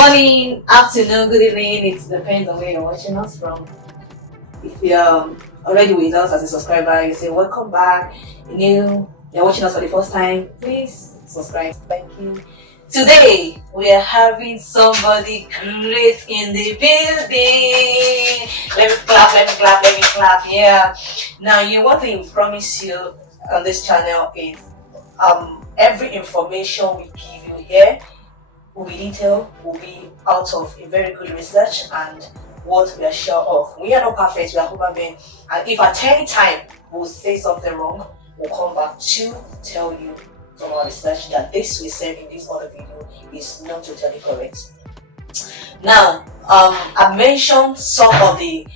Morning, afternoon, good evening. It depends on where you're watching us from. If you're already with us as a subscriber, you say welcome back. You're watching us for the first time, please subscribe. Thank you. Today we are having somebody great in the building. Let me clap. Yeah. Now, one thing we promise you on this channel is every information we give you here will be detailed, will be out of a very good research and what we are sure of. We are not perfect, we are human beings, and if at any time we'll say something wrong, we'll come back to tell you from our research that this we said in this other video is not totally correct. Now, I mentioned some of the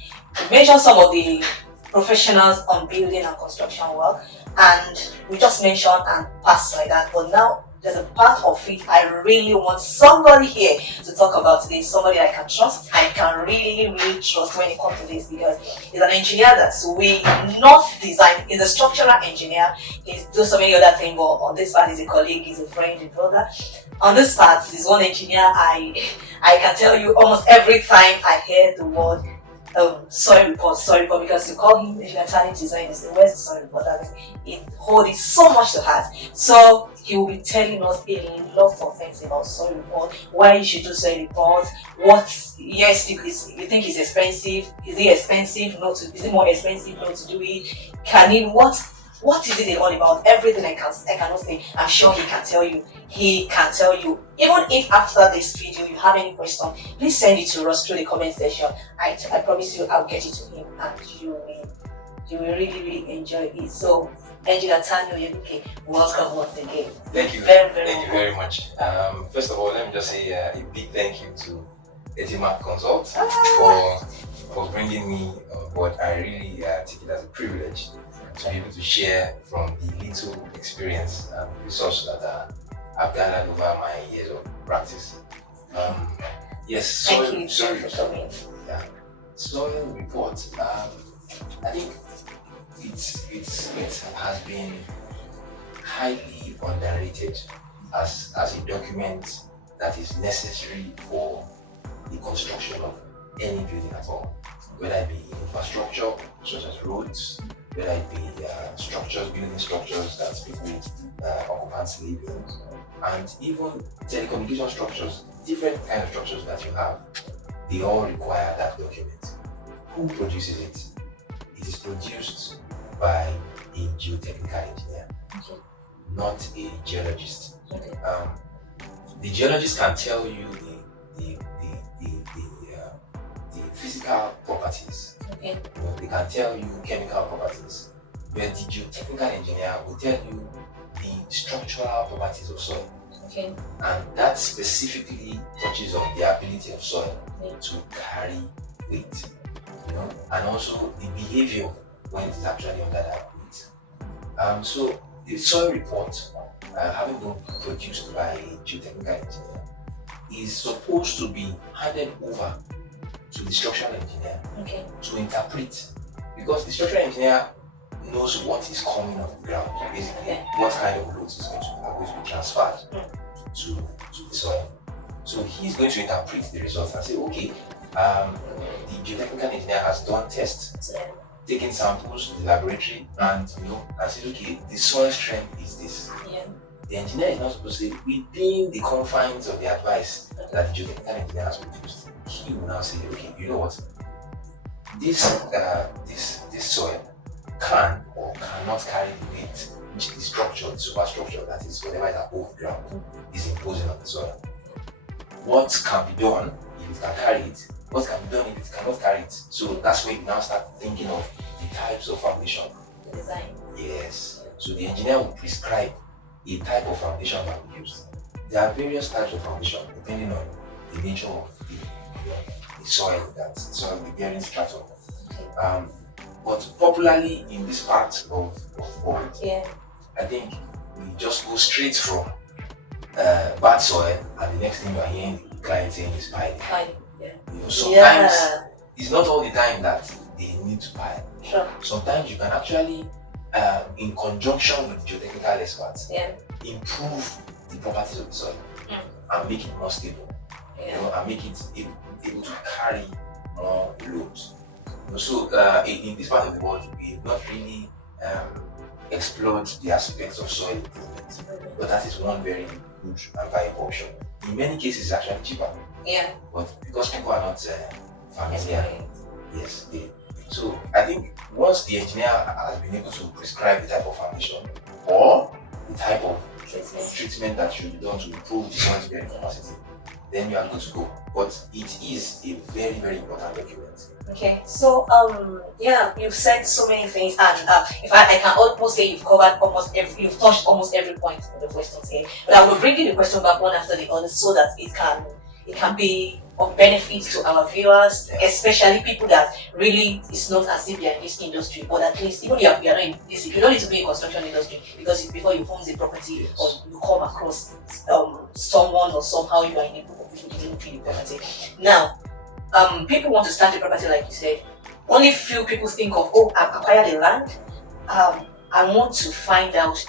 professionals on building and construction work, and we just mentioned and passed like that. But now there's a part of it I really want somebody here to talk about today, somebody I can trust, I can really trust when it comes to this, because he's an engineer that we not design, he's a structural engineer, he's doing so many other things, but on this part he's a colleague, he's a friend, a brother. On this part, he's one engineer I can tell you almost every time I hear the word soil report, because you call him if you're Tani design, you say, where's the soil report? It holds so much to heart. So he will be telling us a lot of things about soil report, why you should do soil report, yes, you think it's expensive, is it expensive not to, is it more expensive not to do it, what is it all about? Everything I cannot say, I'm sure he can tell you. He can tell you. Even if after this video you have any question, please send it to us through the comment section. I promise you I'll get it to him, and you will really enjoy it. So, Engineer Tani Oyegoke, welcome once again. Thank you. Thank you very much. First of all, let me just say a big thank you to Etimat Consult for bringing me on board. I really take it as a privilege to be able to share from the little experience and resource that I've gathered over my years of practice. Yes, thank you for coming. Yeah, soil report. I think it has been highly underrated as a document that is necessary for the construction of any building at all, whether it be infrastructure such as roads, whether it be building structures that people, occupants live in, and even telecommunication structures, different kind of structures that you have, they all require that document. Who produces it? It is produced by a geotechnical engineer, okay, not a geologist. Okay. The geologist can tell you the physical properties. Okay. They can tell you chemical properties, but the geotechnical engineer will tell you the structural properties of soil. Okay. And that specifically touches on the ability of soil to carry weight, and also the behavior when it is actually under that weight. So the soil report, having been produced by a geotechnical engineer, is supposed to be handed over to the structural engineer, okay, to interpret, because the structural engineer knows what is coming off the ground, basically, okay, what kind of loads are going to be transferred to the soil. So he's going to interpret the results and say, okay, the geotechnical engineer has done tests, taken samples to the laboratory, and said, okay, the soil strength is this. Yeah. The engineer is not supposed to say within the confines of the advice that the geotechnical engineer has produced. He will now say, okay, you know what? This soil can or cannot carry the weight which the structure, the superstructure, that is whatever is above ground, is imposing on the soil. What can be done if it can carry it? What can be done if it cannot carry it? So that's where you now start thinking of the types of foundation. Design. Yes. So the engineer will prescribe a type of foundation that we use. There are various types of foundation depending on the nature of the soil, the bearing stratum. Okay. But popularly in this part of the world, yeah, I think we just go straight from bad soil, and the next thing you are hearing the client saying is piling. Yeah. Sometimes it's not all the time that they need to pile. Sure. Sometimes you can actually, in conjunction with geotechnical experts, improve the properties of the soil and make it more stable. and make it able to carry more loads. So in this part of the world, we've not really explored the aspects of soil improvement, but that is one very good and viable option. In many cases, it's actually cheaper. Yeah. But because people are not familiar, yes, so I think once the engineer has been able to prescribe the type of foundation or the type of treatment that should be done to improve the soil's bearing capacity, then you are good to go. But it is a very, very important document. Okay, so you've said so many things, and in fact, I can almost say you've covered you've touched almost every point of the questions here. But I will bring in the question back one after the other so that it can be of benefit to our viewers, especially people that really it's not as if they are in this industry, but at least even if you are not in this, you don't need to be in construction industry because before you own the property or you come across someone or somehow you are in a group of people dealing with the property. Now, people want to start a property like you said. Only few people think of, oh, I've acquired the land. I want to find out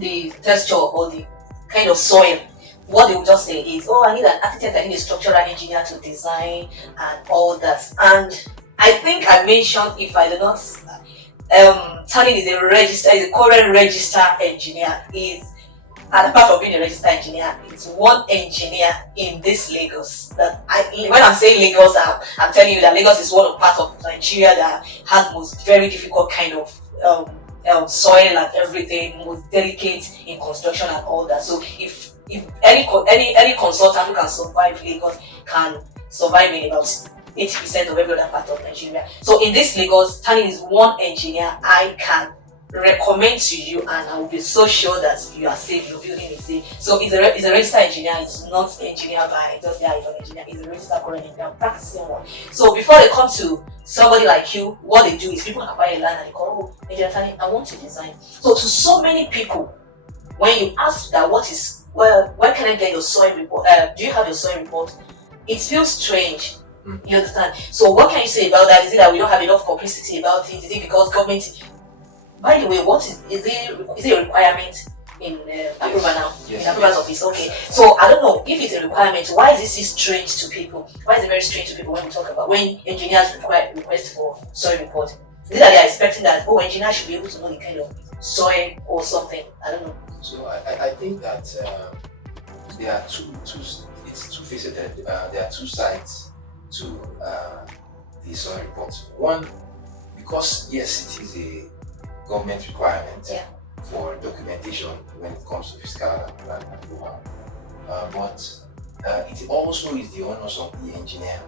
the texture or the kind of soil. What they will just say is, oh, I need an architect, I need a structural engineer to design and all that. And I think I mentioned, if I did not, Tani is a current registered engineer. And apart from being a registered engineer, it's one engineer in this Lagos. When I'm saying Lagos, I'm telling you that Lagos is one part of Nigeria that has most very difficult kind of soil and everything, most delicate in construction and all that. So if any consultant who can survive Lagos can survive in about 80% of every other part of Nigeria. So in this Lagos, Tani is one engineer I can recommend to you, and I will be so sure that you are safe, your building is safe. So he's a registered engineer, he's not engineer by just he's an engineer, he's a registered current engineer, practicing one. So before they come to somebody like you, what they do is people acquire land and they call, oh, Engineer Tani, I want to design. So to so many people, when you ask that where can I get your soil report? Do you have your soil report? It feels strange. You understand? So what can you say about that? Is it that we don't have enough publicity about it? Is it because government? By the way, is it a requirement in approval now? Yes, in approval's office? Okay. So I don't know if it's a requirement. Why is this strange to people? Why is it very strange to people when we talk about when engineers request for soil report? Is it that they are expecting that engineers should be able to know the kind of soil or something? I don't know. So I think that there are it's two-faceted. There are two sides to the soil report. One, because yes, it is a government requirement for documentation when it comes to fiscal and approval, but it also is the onus of the engineer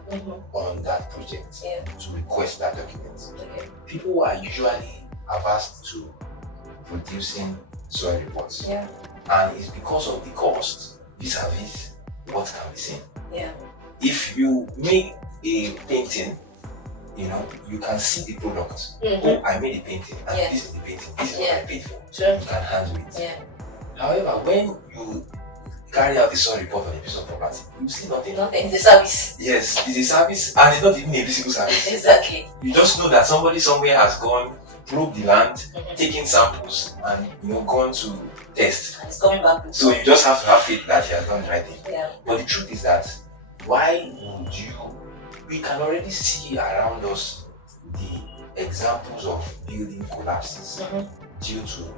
on that project to request that document. People are usually averse to producing soil reports, and it's because of the cost vis-a-vis what can be seen. If you make a painting, you can see the product. Oh, I made a painting, and this is the painting. This is what I paid for. You can handle it. However, when you carry out the soil report on a piece of property, you see nothing. Nothing. It's a service. Yes, it's a service, and it's not even a visible service. Exactly. You just know that somebody somewhere has gone, probed the land, taken samples, and gone to test. And it's coming back. So you just have to have faith that he has done the right thing. But the truth is that we can already see around us the examples of building collapses due to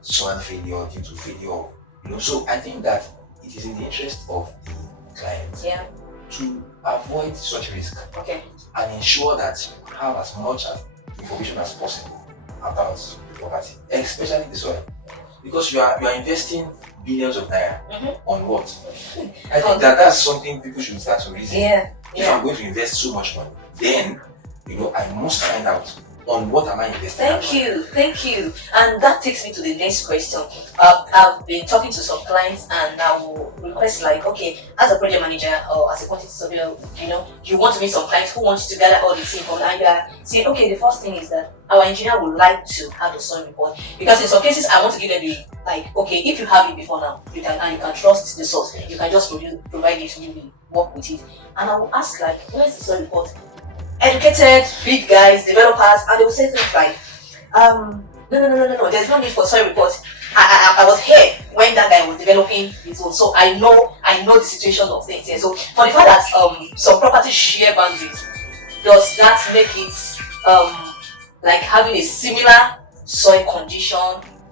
soil failure, due to failure of, so I think that it is in the interest of the client to avoid such risk and ensure that you have as much information as possible about the property, especially the soil, because you are investing billions of naira on what? I think that's something people should start to reason. If I'm going to invest so much money, then I must find out on what am I investing. Thank you. And that takes me to the next question. I've been talking to some clients, and I will request okay, as a project manager or as a quantity surveyor, you want to meet some clients who want you to gather all the team from Engr. Saying, okay, the first thing is that our engineer would like to have the soil report, because in some cases I want to give them okay, if you have it before now, you can trust the source. You can just provide it, you work with it. And I will ask where's the soil report? Educated, big guys, developers, and they will say things like, No. There's no need for soil report. I was here when that guy was developing his own, so I know the situation of things here. So for the fact that some properties share boundaries, does that make it like having a similar soil condition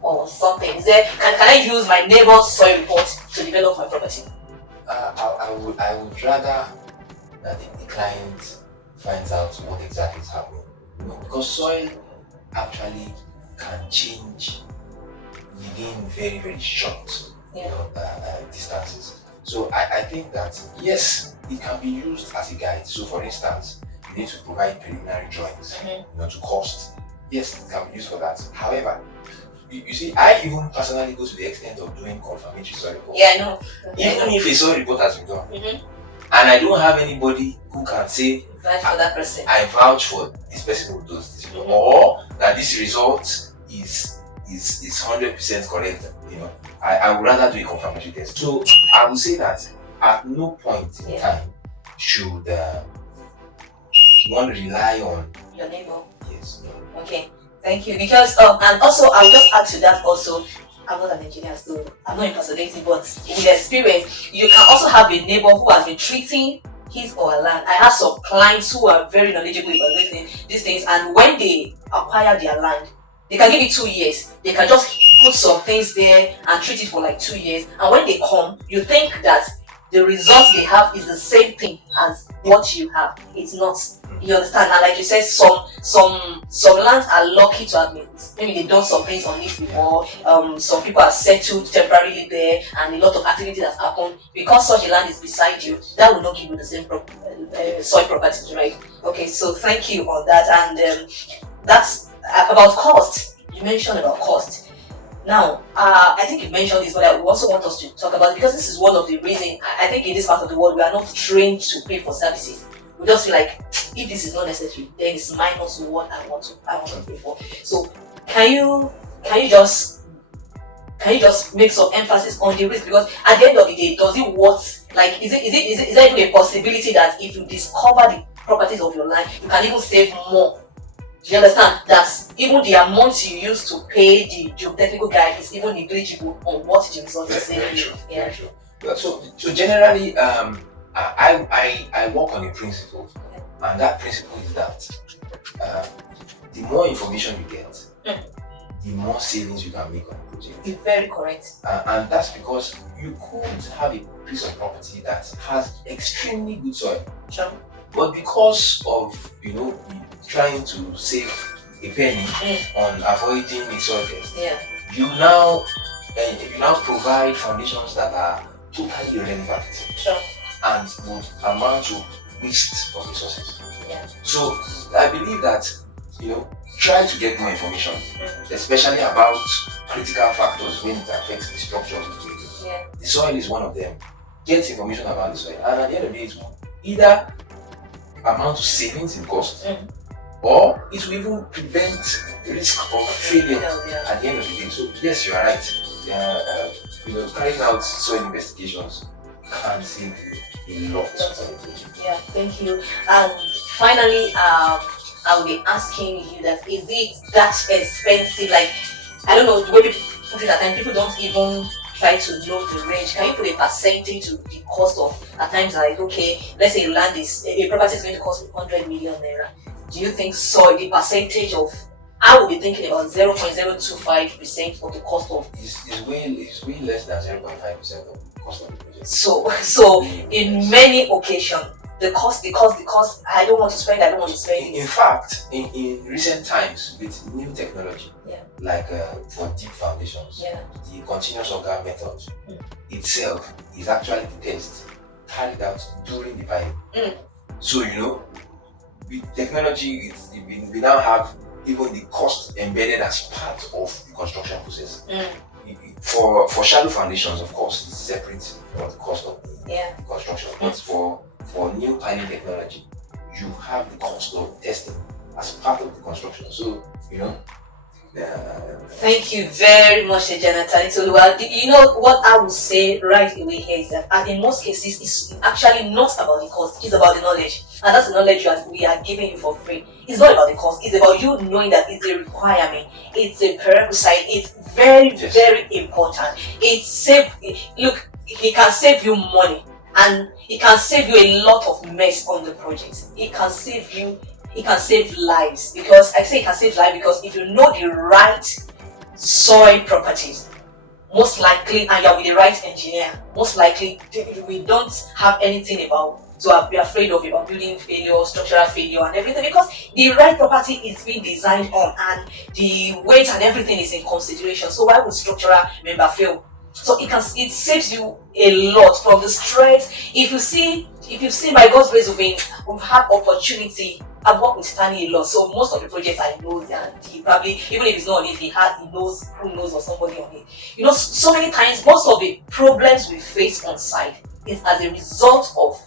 or something? Is there can I use my neighbor's soil report to develop my property? I would rather that the client finds out what exactly is happening. Because soil actually can change within very, very short distances. So I think that yes, it can be used as a guide. So for instance, you need to provide preliminary drawings to cost. Yes, it can be used for that. However, you see, I even personally go to the extent of doing confirmatory soil report. Yeah, I know. Even if a soil report has been done, and I don't have anybody who can say vouch for that person. I vouch for this person who does this, or that this result is 100% correct. I would rather do a confirmatory test. So I would say that at no point in time should one rely on your neighbor. Yes. Okay. Thank you. Because and also I'll just add to that also. I'm not an engineer, so I'm not impersonating, but with experience, you can also have a neighbor who has been treating his or her land. I have some clients who are very knowledgeable about these things, and when they acquire their land, they can give it 2 years. They can just put some things there and treat it for like 2 years. And when they come, you think that the results they have is the same thing as what you have. It's not. You understand? And like you said, some lands are lucky to have maybe they've done some things on it before. Some people are settled temporarily there, and a lot of activity has happened. Because such a land is beside you, that will not give you the same soil properties, right? Okay, so thank you on that. And that's about cost. You mentioned about cost. Now, I think you mentioned this, but I also want us to talk about it because this is one of the reasons I think in this part of the world we are not trained to pay for services. We just feel like if this is not necessary, then it's minus what I want to pay for. So can you just make some emphasis on the risk? Because at the end of the day, does it worth, like is there even a possibility that if you discover the properties of your land, you can even save more? Do you understand that even the amount you use to pay the geotechnical guy is even negligible on what the result is saving you? Very true. So generally, I work on a principle, and that principle is that the more information you get, the more savings you can make on a project. You're very correct. And that's because you could have a piece of property that has extremely good soil. Sure. But because of trying to save a penny on avoiding a soil test, you now provide foundations that are totally irrelevant. Sure. And would amount to waste of resources. Yeah. So I believe that try to get more information, especially about critical factors when it affects the structure of the building. The soil is one of them. Get information about the soil, and at the end of the day, it will either amount to savings in cost, or it will even prevent the risk of failure at the end of the day. So yes, you are right. Carrying out soil investigations can save you a lot. Yeah, thank you. And finally, I will be asking you that is it that expensive? Like, I don't know the way people put it at times, people don't even try to know the range. Can you put a percentage to the cost of at times, like, okay, let's say a property is going to cost 100 million naira. Do you think so? The percentage of, I would be thinking about 0.025% of the cost of is way less than 0.5% of the cost of the project. So in many occasions, the cost, I don't want to spend. In fact, in recent times, with new technology, like for deep foundations, the continuous organ method itself is actually the test carried out during the piling. So with technology, we now have even the cost embedded as part of the construction process. For shallow foundations, of course, it's separate from the cost of the construction. But for new piling technology, you have the cost of testing as part of the construction. So Thank you very much, Tanitoluwa. You know what I would say right away here is that in most cases, it's actually not about the cost, it's about the knowledge. And that's the knowledge we are giving you for free. It's not about the cost, it's about you knowing that it's a requirement, it's a prerequisite, it's very, very important. Look, it can save you money and it can save you a lot of mess on the project. It can save lives, because I say it can save lives because if you know the right soil properties, most likely, and you're with the right engineer, most likely we don't have anything to be afraid of about building failure, structural failure and everything, because the right property is being designed on and the weight and everything is in consideration. So why would structural member fail? So it saves you a lot from the stress. If you've seen by God's grace, we've had opportunity. I've worked with Tani a lot, so most of the projects I know, and he probably, even if it's not on it, he knows who knows or somebody on it. You know, so many times most of the problems we face on site is as a result of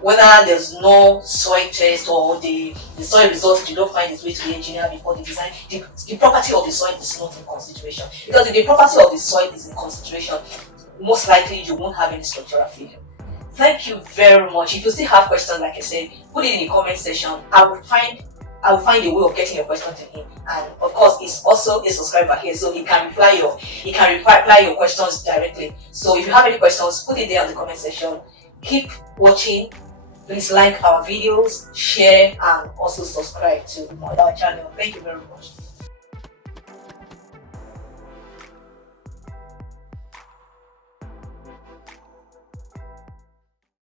whether there's no soil test or the soil results did not find its way to the engineer before the design. The property of the soil is not in consideration, because if the property of the soil is in consideration, most likely you won't have any structural failure. Thank you very much. If you still have questions, like I said, put it in the comment section. I will find a way of getting your question to him. And of course, he's also a subscriber here, so he can reply your questions directly. So if you have any questions, put it there in the comment section. Keep watching. Please like our videos, share, and also subscribe to our channel. Thank you very much.